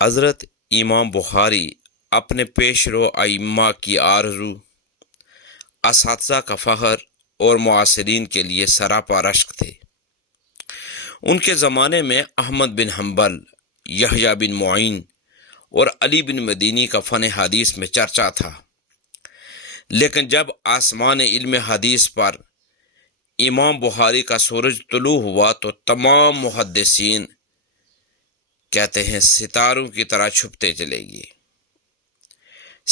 حضرت امام بخاری اپنے پیش رو ائمہ کی آرزو، اساتذہ کا فخر اور معاصرین کے لیے سراپا رشک تھے۔ ان کے زمانے میں احمد بن حنبل، یحییٰ بن معین اور علی بن مدینی کا فن حدیث میں چرچا تھا، لیکن جب آسمان علم حدیث پر امام بخاری کا سورج طلوع ہوا تو تمام محدثین کہتے ہیں ستاروں کی طرح چھپتے چلے گئے۔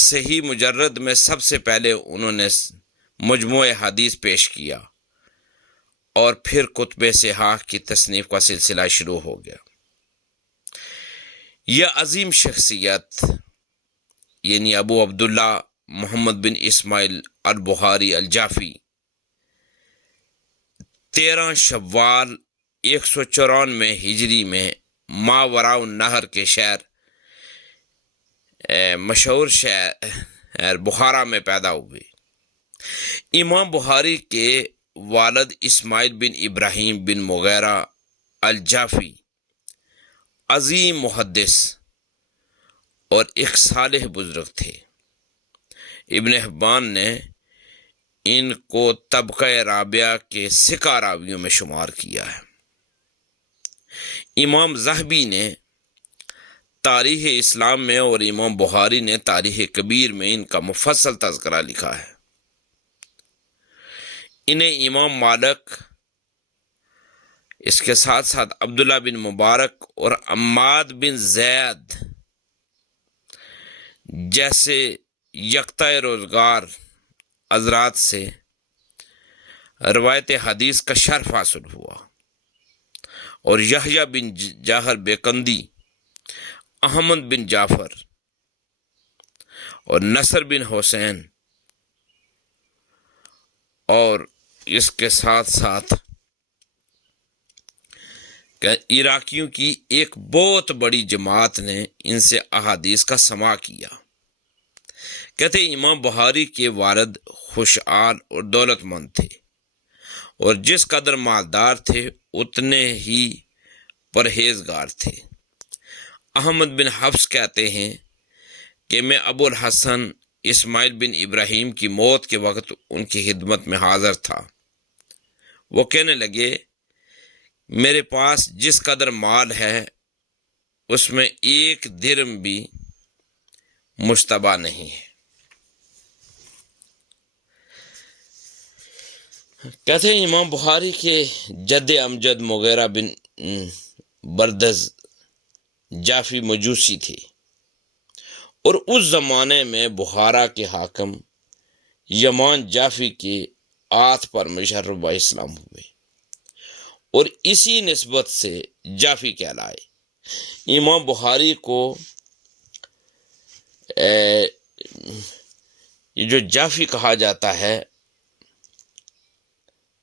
صحیح مجرد میں سب سے پہلے انہوں نے مجموع حدیث پیش کیا اور پھر کتب صحاح کی تصنیف کا سلسلہ شروع ہو گیا۔ یہ عظیم شخصیت یعنی ابو عبداللہ محمد بن اسماعیل البخاری الجعفی 13 شوال 194 ہجری میں ماوراء النہر کے شہر مشہور شہر بخارا میں پیدا ہوئے۔ امام بخاری کے والد اسماعیل بن ابراہیم بن مغیرہ الجعفی عظیم محدث اور ایک صالح بزرگ تھے۔ ابن حبان نے ان کو طبقہ رابعہ کے ثقہ راویوں میں شمار کیا ہے۔ امام ذہبی نے تاریخ اسلام میں اور امام بخاری نے تاریخ کبیر میں ان کا مفصل تذکرہ لکھا ہے۔ انہیں امام مالک، اس کے ساتھ ساتھ عبداللہ بن مبارک اور عماد بن زید جیسے یکتا روزگار حضرات سے روایت حدیث کا شرف حاصل ہوا، اور یحییٰ بن جعفر بیکندی، احمد بن جعفر اور نصر بن حسین، اور اس کے ساتھ ساتھ عراقیوں کی ایک بہت بڑی جماعت نے ان سے احادیث کا سماع کیا۔ کہتے امام بخاری کے والد خوشحال اور دولت مند تھے، اور جس قدر مالدار تھے اتنے ہی پرہیزگار تھے۔ احمد بن حفص کہتے ہیں کہ میں ابو الحسن اسماعیل بن ابراہیم کی موت کے وقت ان کی خدمت میں حاضر تھا۔ وہ کہنے لگے، میرے پاس جس قدر مال ہے اس میں 1 درم بھی مشتبہ نہیں ہے۔ کہتے ہیں امام بخاری کے جد امجد مغیرہ بن بردز جعفی مجوسی تھے، اور اس زمانے میں بخارا کے حاکم یمان جعفی کے ہاتھ پر مشرف با اسلام ہوئے، اور اسی نسبت سے جعفی کہلائے۔ امام بخاری کو یہ جو جعفی کہا جاتا ہے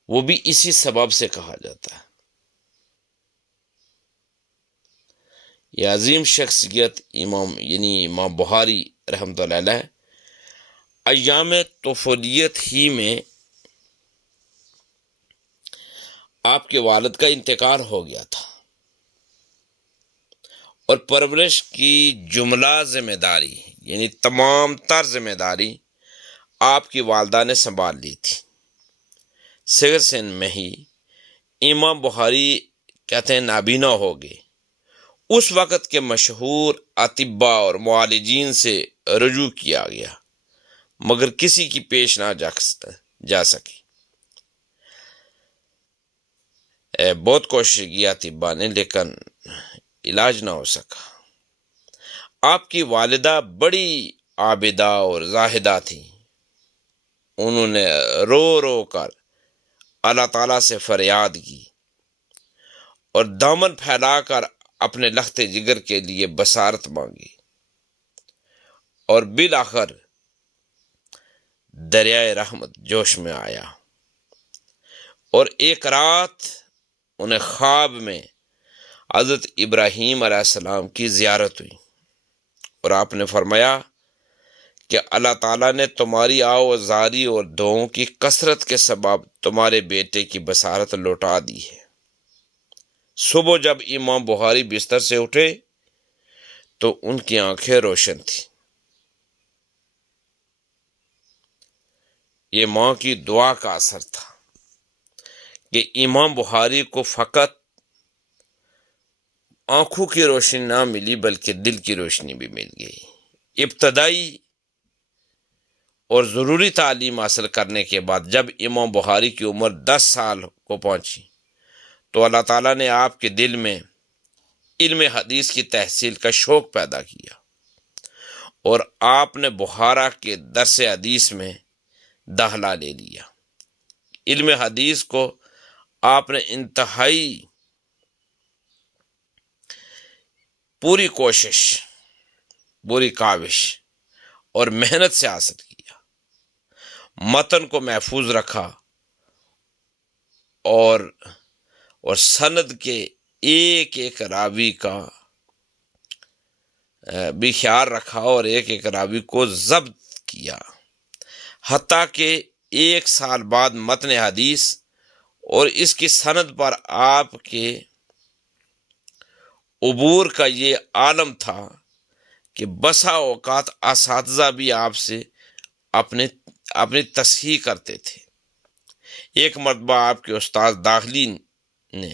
وہ بھی اسی سبب سے کہا جاتا ہے۔ یہ عظیم شخصیت امام بخاری رحمۃ اللہ علیہ ایام طفولیت ہی میں آپ کے والد کا انتقال ہو گیا تھا، اور پرورش کی جملہ ذمہ داری یعنی تمام تر ذمہ داری آپ کی والدہ نے سنبھال لی تھی۔ صغر سن میں ہی امام بخاری کہتے ہیں نابینا ہو گئے۔ اس وقت کے مشہور اطباء اور معالجین سے رجوع کیا گیا، مگر کسی کی پیش نہ جا سکی۔ بہت کوشش کی اطباء نے، لیکن علاج نہ ہو سکا۔ آپ کی والدہ بڑی عابدہ اور زاہدہ تھی۔ انہوں نے رو رو کر اللہ تعالیٰ سے فریاد کی اور دامن پھیلا کر اپنے لخت جگر کے لیے بصارت مانگی، اور بالآخر دریائے رحمت جوش میں آیا، اور ایک رات انہیں خواب میں حضرت ابراہیم علیہ السلام کی زیارت ہوئی، اور آپ نے فرمایا کہ اللہ تعالیٰ نے تمہاری آوازاری اور دعاؤں کی کثرت کے سبب تمہارے بیٹے کی بصارت لوٹا دی ہے۔ صبح جب امام بخاری بستر سے اٹھے تو ان کی آنکھیں روشن تھیں۔ یہ ماں کی دعا کا اثر تھا کہ امام بخاری کو فقط آنکھوں کی روشنی نہ ملی بلکہ دل کی روشنی بھی مل گئی۔ ابتدائی اور ضروری تعلیم حاصل کرنے کے بعد جب امام بخاری کی عمر 10 سال کو پہنچی تو اللہ تعالیٰ نے آپ کے دل میں علم حدیث کی تحصیل کا شوق پیدا کیا اور آپ نے بخارا کے درس حدیث میں داخلہ لے لیا۔ علم حدیث کو آپ نے انتہائی پوری کوشش، پوری کاوش اور محنت سے حاصل کیا، متن کو محفوظ رکھا اور سند کے ایک ایک راوی کا بھی خیال رکھا اور ایک ایک راوی کو ضبط کیا، حتیٰ کہ 1 سال بعد متن حدیث اور اس کی سند پر آپ کے عبور کا یہ عالم تھا کہ بسا اوقات اساتذہ بھی آپ سے اپنی تصحیح کرتے تھے۔ ایک مرتبہ آپ کے استاد داخلی نے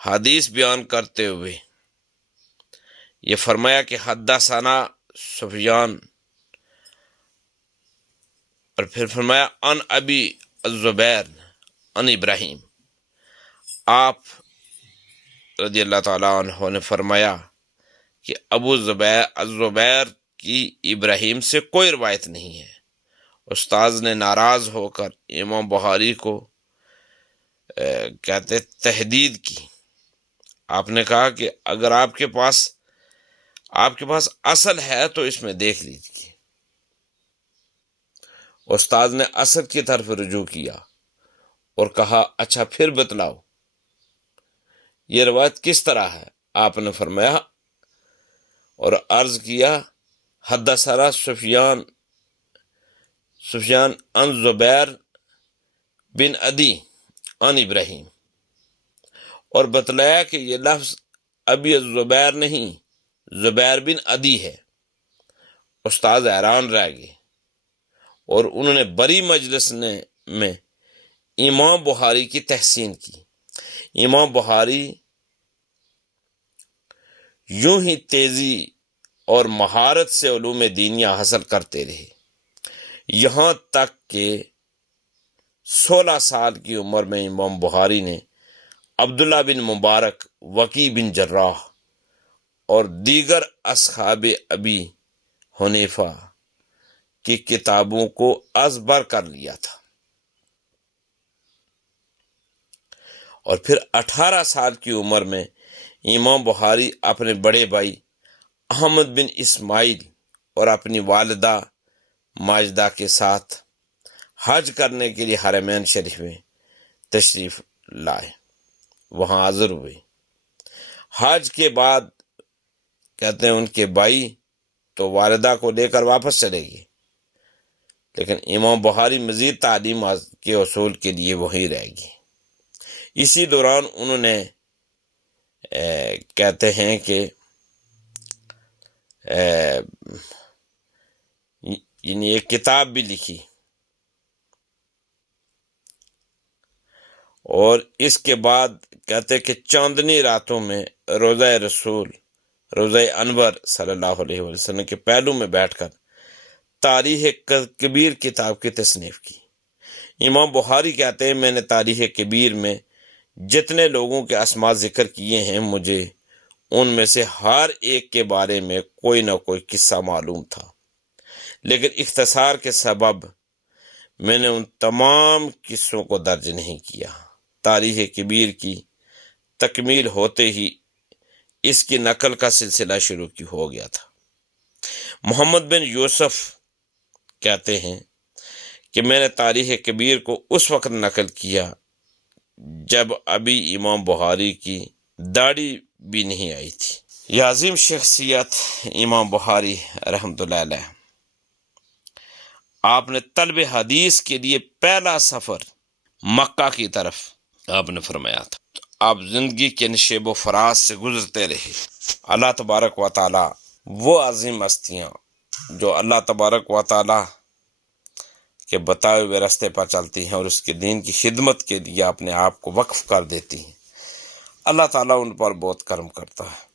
حدیث بیان کرتے ہوئے یہ فرمایا کہ حدثنا سفیان، اور پھر فرمایا ان ابی الزبیر ان ابراہیم۔ آپ رضی اللہ تعالیٰ عنہ نے فرمایا کہ ابو الزبیر کی ابراہیم سے کوئی روایت نہیں ہے۔ استاذ نے ناراض ہو کر امام بخاری کو تحدید کی۔ آپ نے کہا کہ اگر آپ کے پاس اصل ہے تو اس میں دیکھ لیجیے۔ استاذ نے اصل کی طرف رجوع کیا اور کہا اچھا پھر بتلاؤ یہ روایت کس طرح ہے؟ آپ نے فرمایا اور عرض کیا حدثنا سفیان ان زبیر بن عدی ان ابراہیم، اور بتلایا کہ یہ لفظ ابی الزبیر نہیں زبیر بن عدی ہے۔ استاد حیران رہ گئے اور انہوں نے بڑی مجلس میں امام بخاری کی تحسین کی۔ امام بخاری یوں ہی تیزی اور مہارت سے علوم دینیہ حاصل کرتے رہے، یہاں تک کہ 16 سال کی عمر میں امام بخاری نے عبداللہ بن مبارک، وکی بن جراح اور دیگر اصحاب ابی حنیفہ کی کتابوں کو ازبر کر لیا تھا، اور پھر 18 سال کی عمر میں امام بخاری اپنے بڑے بھائی احمد بن اسماعیل اور اپنی والدہ ماجدہ کے ساتھ حج کرنے کے لیے حرمین شریف میں تشریف لائے، وہاں حاضر ہوئے۔ حج کے بعد کہتے ہیں ان کے بھائی تو والدہ کو لے کر واپس چلے گئے، لیکن امام بخاری مزید تعلیم کے حصول کے لیے وہیں رہ گئے۔ اسی دوران انہوں نے کہتے ہیں کہ یعنی ایک کتاب بھی لکھی، اور اس کے بعد کہتے کہ چاندنی راتوں میں روضہ رسول، روضہ انور صلی اللہ علیہ وسلم کے پہلو میں بیٹھ کر تاریخ کبیر کتاب کی تصنیف کی۔ امام بخاری کہتے ہیں میں نے تاریخ کبیر میں جتنے لوگوں کے اسماء ذکر کیے ہیں مجھے ان میں سے ہر ایک کے بارے میں کوئی نہ کوئی قصہ معلوم تھا، لیکن اختصار کے سبب میں نے ان تمام قصوں کو درج نہیں کیا۔ تاریخ کبیر کی تکمیل ہوتے ہی اس کی نقل کا سلسلہ شروع ہو گیا تھا۔ محمد بن یوسف کہتے ہیں کہ میں نے تاریخ کبیر کو اس وقت نقل کیا جب ابھی امام بخاری کی داڑھی بھی نہیں آئی تھی۔ یہ عظیم شخصیت امام بخاری رحمۃ اللہ علیہ، آپ نے طلب حدیث کے لیے پہلا سفر مکہ کی طرف آپ نے فرمایا تھا۔ آپ زندگی کے نشیب و فراز سے گزرتے رہے۔ اللہ تبارک و تعالی وہ عظیم ہستیاں جو اللہ تبارک و تعالی کے بتائے ہوئے راستے پر چلتی ہیں اور اس کے دین کی خدمت کے لیے اپنے آپ کو وقف کر دیتی ہیں، اللہ تعالیٰ ان پر بہت کرم کرتا ہے۔